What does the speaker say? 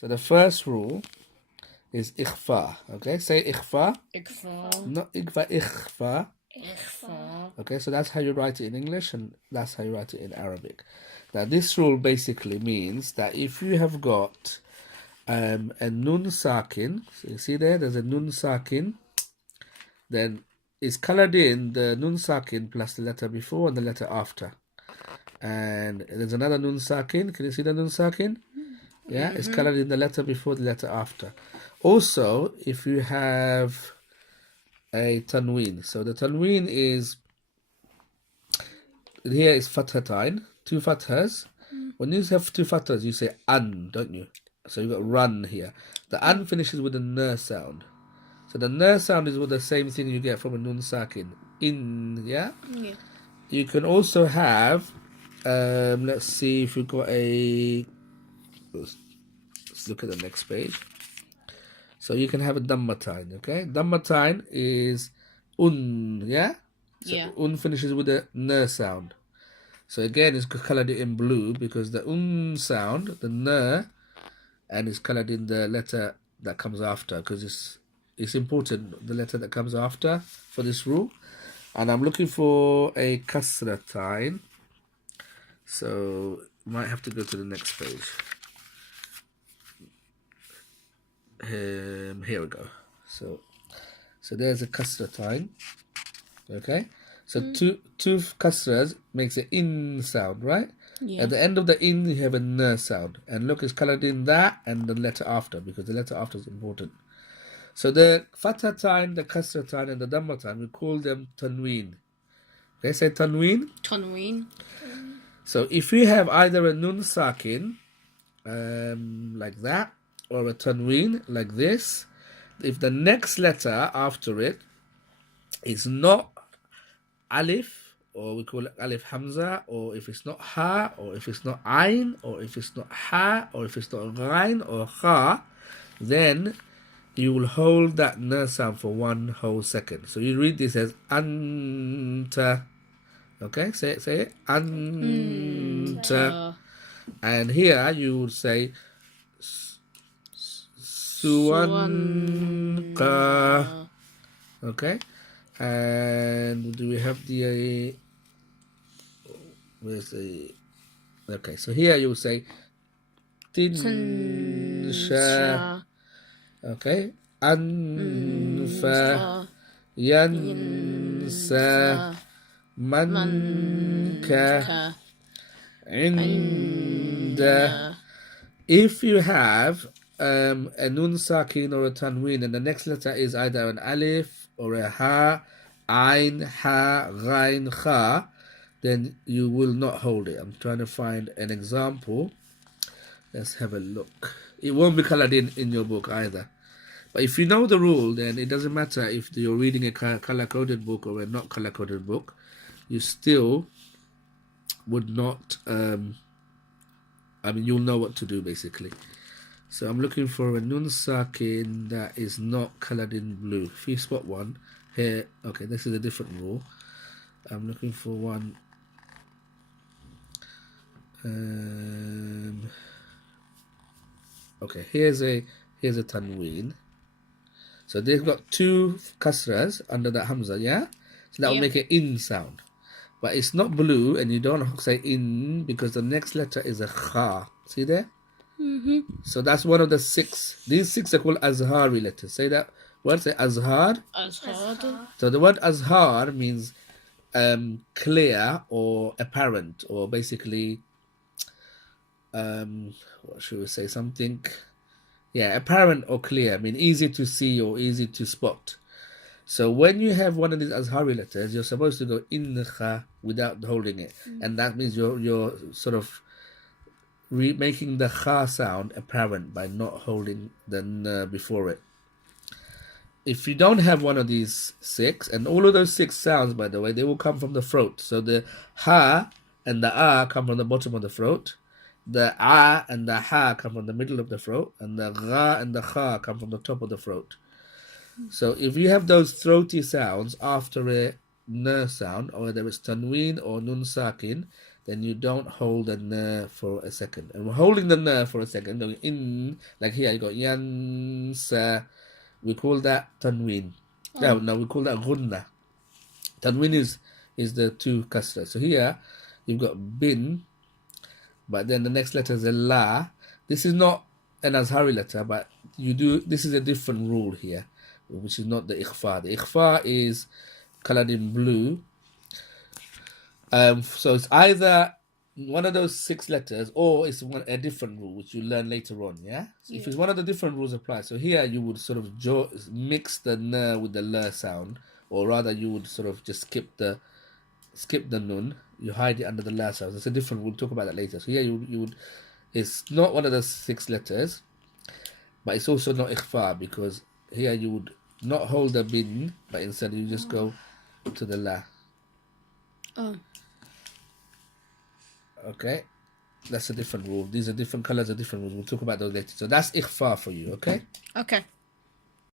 So the first rule is ikhfa. Okay, say ikhfa. Ikhfa. Not ikhfa, ikhfa. Ikhfa. Okay, so that's how you write it in English and that's how you write it in Arabic. Now this rule basically means that if you have got a nun sakin, so you see there's a nun sakin, then it's colored in the nun sakin plus the letter before and the letter after. And there's another nun sakin. Can you see the nun sakin? Yeah, it's colored in the letter before, the letter after. Also, if you have a tanween, so the tanween is here is fathatain, two fathas. When you have two fathas, you say an, don't you? So you got run here. The an finishes with a n sound. So the n sound is with the same thing you get from a nun sakin. In, yeah? Yeah. You can also have, let's see if you've got a, let's look at the next page. So you can have a dammatain, okay? Dammatain is yeah? So Yeah. finishes with a n sound. So again, it's colored in blue because the sound, the n, and it's colored in the letter that comes after because it's important, the letter that comes after for this rule. And I'm looking for a kasratain. So might have to go to the next page. Here we go. So there's a kasratain. Okay. So two kasras makes an in sound, right? Yeah. At the end of the in, you have a n sound. And look, it's colored in that and the letter after because the letter after is important. So the fathatain, the kasratain, and the dammatain, we call them tanween. Okay, say tanween. Tanween. So if you have either a nun sakin, like that, or a tanween, like this, if the next letter after it is not alif, or we call it alif hamza, or if it's not ha, or if it's not ain, or if it's not ha, or if it's not ghain or kha, then you will hold that n sound for 1 whole second. So you read this as anta. Okay, say it. Anta. And here you would say suwanka. Okay. And do we have the where's the okay, so here you say tinsha. Okay. Anfa. Yansa. Manka. Inda. If you have a nun sakin or a tanween and the next letter is either an alif or a ha, ain, ha, ghain, kha, then you will not hold it. I'm trying to find an example. Let's have a look. It won't be colored in your book either. But if you know the rule, then it doesn't matter if you're reading a color-coded book or a not color-coded book. You still would not, you'll know what to do basically. So I'm looking for a nun sakin that is not colored in blue. If you spot one here, okay, this is a different rule. I'm looking for one. Okay, here's a tanween. So they've got two kasras under that hamza, yeah? So that will make an in sound. But it's not blue, and you don't say in because the next letter is a kha. See there? Mm-hmm. So that's one of the 6. These 6 are called azhari letters. Say that word, say azhar. Azhar. So the word azhar means clear or apparent, or basically, what should we say? Something, yeah, apparent or clear. I mean, easy to see or easy to spot. So when you have one of these azhari letters, you're supposed to go in the kha without holding it, and that means you're sort of making the kha sound apparent by not holding the n before it. If you don't have one of these 6, and all of those 6 sounds, by the way, they will come from the throat. So the ha and the ah come from the bottom of the throat. The ah and the ha come from the middle of the throat, and the gha and the kha come from the top of the throat. So if you have those throaty sounds after a n sound, or whether it's tanween or nun sakin, then you don't hold the n for a second. And we're holding the n for a second, going in, like here you go, yansa. We call that tanween. No, we call that gunna. Tanween is the two kasra. So here you've got bin, but then the next letter is a la. This is not an Azhari letter, but this is a different rule here, which is not the ikhfa. The ikhfa is colored in blue. So it's either one of those 6 letters or it's a different rule, which you learn later on, yeah? So if it's one of the different rules apply, so here you would sort of mix the n with the l sound, or rather you would sort of just skip the nun, you hide it under the la sound. It's a different, we'll talk about that later. So here you would, it's not one of the 6 letters, but it's also not ikhfa, because here you would not hold the bin, but instead you just go to the la. Oh. Okay, that's a different rule. These are different colors, are different rules. We'll talk about those later. So that's ikhfa for you, okay? Okay.